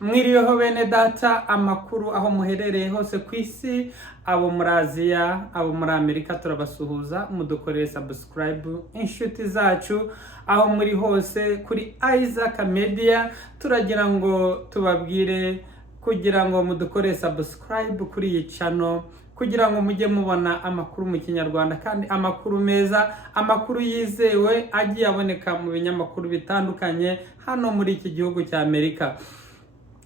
Mwiriyeho bene data, amakuru aho muherereye hose ku isi, abo muri Aziya, abo muri Amerika turabasuhuza, mudukorere subscribe inshuti zacu aho muri hose kuri Isaac Media. Turagira ngo tubabwire kugira ngo mudukorere subscribe kuri iyi channel kugira ngo mujye mubona amakuru mu Kinyarwanda kandi amakuru meza, amakuru yizewe agiye aboneka mu binyamakuru bitandukanye hano muri iki gihugu cya Amerika.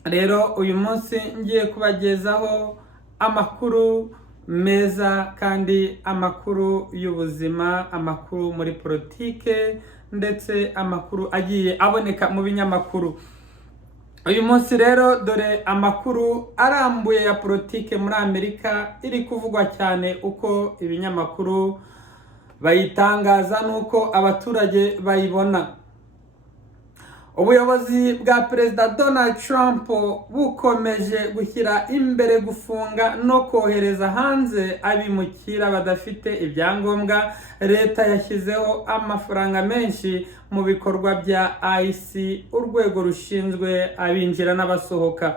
Rero uyu munsi ngiye kubagezaho amakuru meza kandi amakuru y'ubuzima, amakuru muri politike ndetse amakuru agiye aboneka mu binyamakuru. Uyu munsi rero dore amakuru arambuye ya politike muri Amerika iri kuvugwa cyane, uko ibinyamakuru bayitangaza nuko abaturage bayibona. Ubuyobozi bwa Perezida Donald Trump bukomeje gushyira imbere gufunga no kohereza hanze abimukira badafite ibyangombwa. Leta yashyizeho amafaranga menshi mu bikorwa bya ICE, urwego rushinzwe abinjira n'abasohoka.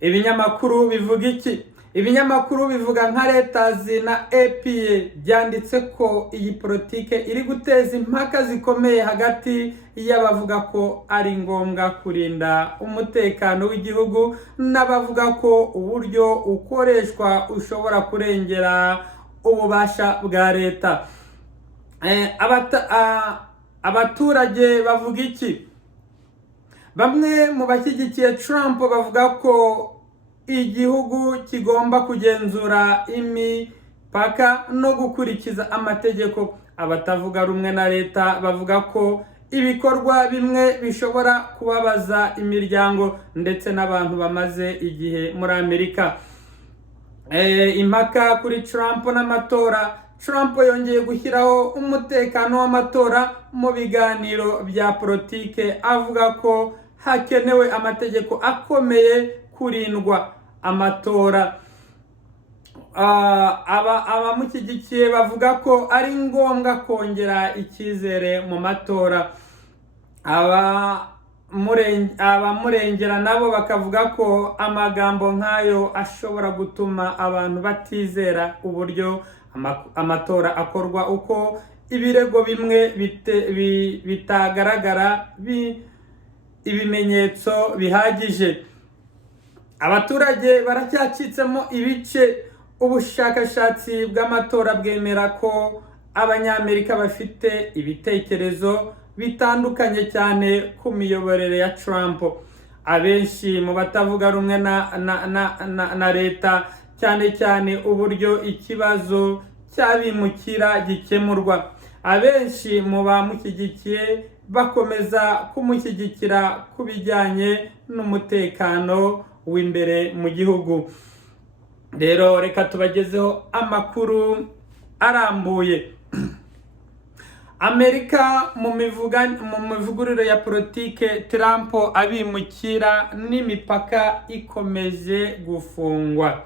Ibinyamakuru bivuga iki? Ibinyamakuru bivuga nka Reuters na APA byanditse ko iyi politike iri guteza impaka zikomeye hagati y'abavuga ko ari ngombwa kurinda umutekano w'igihugu n'abavuga ko uburyo ukoreshwa ushobora kurengera ububasha bwa leta. Abaturage bavuga iki? Bamwe mu bashyigikiye Trump bavuga ko igihugu kigomba kugenzura imipaka no gukurikiza amategeko. Abatavuga rumwe na leta bavuga ko ibikorwa bimwe bishobora kubabaza imiryango ndetse n'abantu bamaze igihe muri Amerika. Impaka kuri Trump n'amatora. Trump yongeye gushyiraho umutekano w'amatora mu biganiro bya politike, avuga ko hakenewe amategeko akomeye kurindwa amatora. Abamushyigikiye bavuga ko ari ngombwa kongera icyizere mu matora. Abamurengera nabo bakavuga ko amagambo nk'ayo ashobora gutuma abantu batizera uburyo amatora akorwa, uko ibirego bimwe bitagaragara ibimenyetso bihagije. Abaturage baracyacitsemo ibice. Ubushakashatsi bw'amatora bwemera ko abanyamerika bafite ibitekerezo bitandukanye cyane ku miyoborere ya Trump. Abenshi mu batavuga rumwe na leta, cyane cyane uburyo ikibazo cy'abimukira gikemurwa. Abenshi mu bamushyigikiye bakomeza kumushyigikira ku bijyanye n'umutekano w'imbere mu gihugu. Rero reka tubagezeho amakuru arambuye. Amerika mu mivugururo ya politike, Trump abimukira n'imipaka ikomeje gufungwa.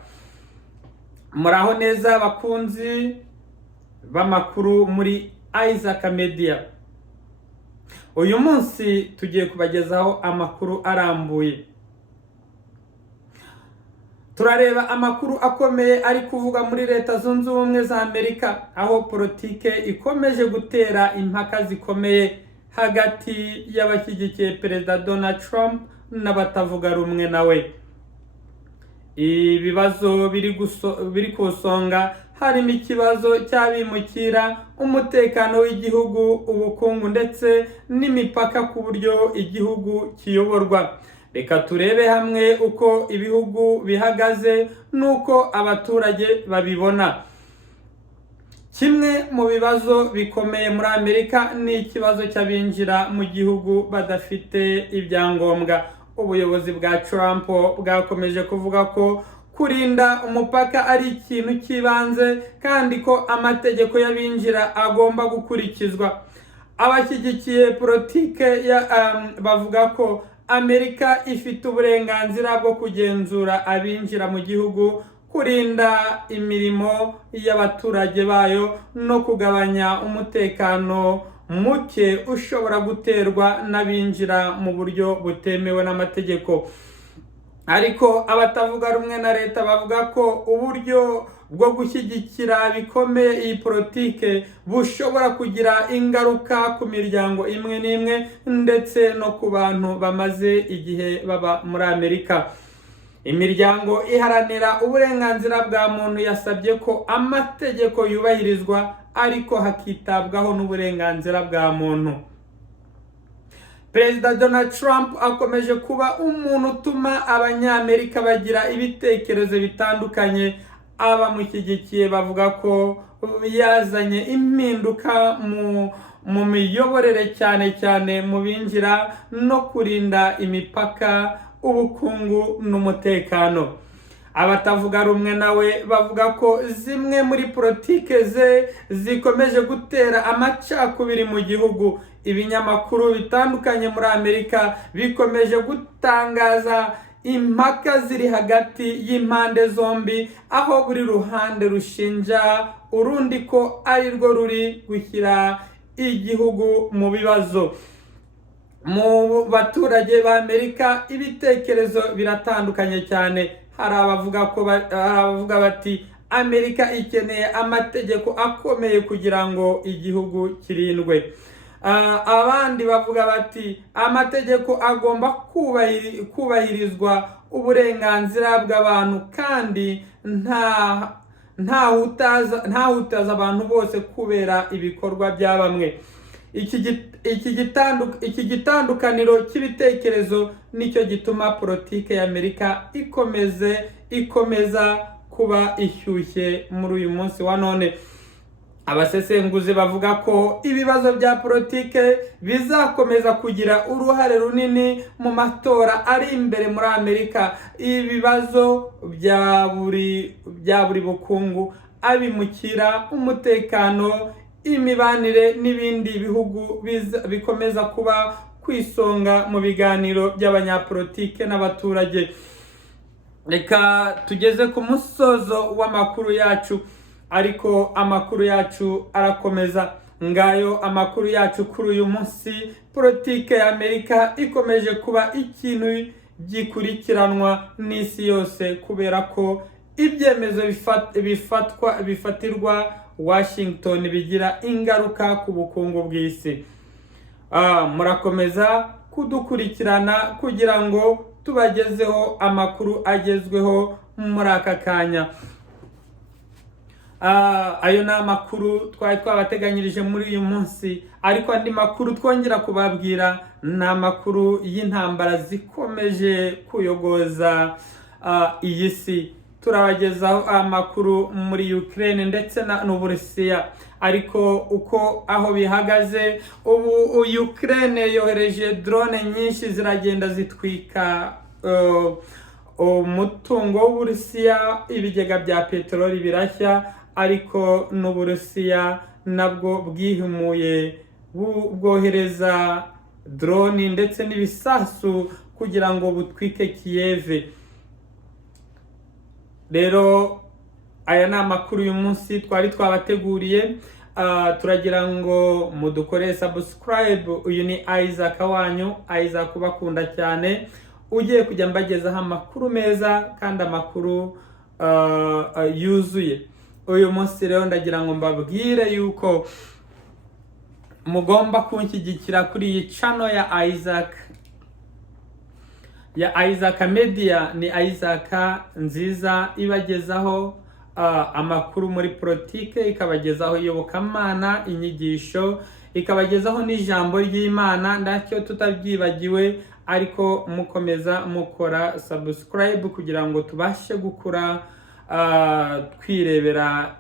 Muraho neza bakunzi b'amakuru muri Isaac Media. Uyu munsi tugiye kubagezaho amakuru arambuye. Turareba amakuru akomeye ari kuvuga muri Leta Zunze Ubumwe za Amerika, aho politike ikomeje gutera impaka zikomeye hagati y'abashyigikiye Perezida Donald Trump n'abatavuga rumwe nawe. Ibibazo biri ku isonga harimo ikibazo cy'abimukira, umutekano w'igihugu, ubukungu ndetse n'imipaka ku buryo igihugu kiyoborwa. Reka turebe hamwe uko ibihugu bihagaze n'uko abaturage babibona. Kimwe mu bibazo bikomeye muri Amerika ni ikibazo cy'abinjira mu gihugu badafite ibyangombwa. Ubuyobozi bwa Trump bwakomeje kuvuga ko kurinda umupaka ari ikintu cy'ibanze kandi ko amategeko y'abinjira agomba gukurikizwa. Abashyigikiye politike bavuga ko Amerika ifite uburenganzira bwo kugenzura abinjira mu gihugu, kurinda imirimo y'abaturage bayo no kugabanya umutekano muke ushobora guterwa n'abinjira mu buryo butemewe n'amategeko. Ariko abatavuga rumwe na leta bavuga ko uburyo bwo gushyigikira bikomeye iyi politike bushobora kugira ingaruka ku miryango imwe n'imwe ndetse no ku bantu bamaze igihe baba muri Amerika. Imiryango iharanira uburenganzira bwa muntu yasabye ko amategeko yubahirizwa ariko hakitabwaho n'uburenganzira bwa muntu. Perezida Donald Trump akomeje kuba umuntu utuma abanyamerika bagira ibitekerezo bitandukanye. Abamushyigikiye bavuga ko yazanye impinduka mu miyoborere cyane cyane mu binjira no kurinda imipaka, ubukungu n'umutekano. Abatavuga rumwe nawe bavuga ko zimwe muri politike ze zikomeje gutera amacakubiri mu gihugu. Ibinyamakuru bitandukanye muri Amerika bikomeje gutangaza impaka ziri hagati y'impande zombi, aho buri ruhande rushinja urundi ko ari rwo ruri gushyira igihugu mu bibazo. Mu baturage ba Amerika ibitekerezo biratandukanye cyane. Hari abavuga bati Amerika ikeneye amategeko akomeye kugira ngo igihugu kirindwe. Abandi bavuga bati amategeko agomba kubahirizwa, uburenganzira bw'abantu kandi ntahutaza abantu bose kubera ibikorwa bya bamwe. Iki gitandukaniro cy'ibitekerezo nicyo gituma politike ya Amerika ikomeza kuba ishyushye muri uyu munsi wa none. Abasesenguzi bavuga ko ibibazo bya politike bizakomeza kugira uruhare runini mu matora ari imbere muri Amerika. Ibibazo bya buri bukungu, abimukira, umutekano, imibanire n'ibindi bihugu bikomeza kuba ku isonga mu biganiro by'abanyapolitike n'abaturage. Reka tugeze ku musozo w'amakuru yacu, ariko amakuru yacu arakomeza. Ngayo amakuru yacu kuri uyu munsi. Politike ya Amerika ikomeje kuba ikintu gikurikiranwa n'isi yose kubera ko ibyemezo bifatirwa Washington bigira ingaruka ku bukungu bw'isi. Murakomeza kudukurikirana kugira ngo tubagezeho amakuru agezweho muri aka kanya. Ayo ni amakuru twari twabateganyirije muri uyu munsi, ariko andi makuru twongera kubabwira ni amakuru y'intambara zikomeje kuyogoza iyi si. Turabagezaho amakuru muri Ukraine ndetse n'Uburusiya, ariko uko aho bihagaze ubu Ukraine yohereje drone nyinshi ziragenda zitwika umutungo w'Uburusiya, ibigega bya peteroli birashya, ariko n'Uburusiya nabwo bwihimuye bwohereza drone ndetse n'ibisasu kugira ngo butwike Kiev. Rero aya ni amakuru uyu munsi twari twabateguriye. Turagira ngo mudukore subscribe. Uyu ni Isaac wanyu, Isaac ubakunda cyane, ugiye kujya mbagezaho amakuru meza kandi amakuru yuzuye. Uyu munsi rero ndagira ngo mbabwire yuko mugomba kunshyigikira kuri iyi channel ya Isaac Media. Ni Isaac nziza ibagezaho amakuru muri politike, ikabagezaho iyobokamana, inyigisho, ikabagezaho n'ijambo ry'Imana, ndacyo tutabyibagiwe. Ariko mukomeza mukora subscribe kugira ngo tubashe gukura twirebera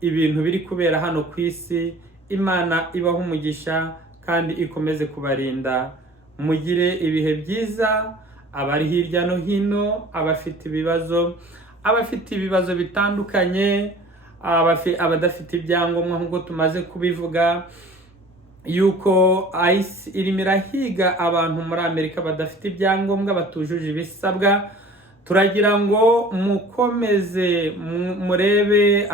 ibintu biri kubera hano ku isi. Imana ibaho umugisha kandi ikomeze kubarinda. Mugire ibihe byiza. Abari hirya no hino, abafite ibibazo bitandukanye, abadafite ibyangombwa nk'uko tumaze kubivuga yuko ICE irimo irahiga abantu muri Amerika badafite ibyangombwa, batujuje ibisabwa. Turagira ngo mukomeze murebe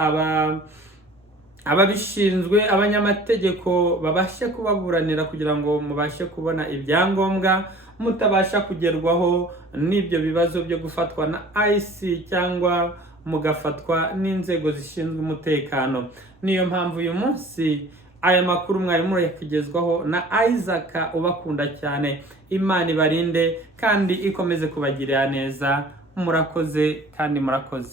ababishinzwe abanyamategeko babashe kubaburanira kugira ngo mubashe kubona ibyangombwa mutabasha kugerwaho n'ibyo bibazo byo gufatwa na IC cyangwa mugafatwa n'inzego zishinzwe umutekano. Niyo mpamvu uyu munsi aya makuru mwari murayakugezwaho na Isaac ubakunda cyane. Imana ibarinde kandi ikomeze kubagirira neza. Murakoze kandi murakoze.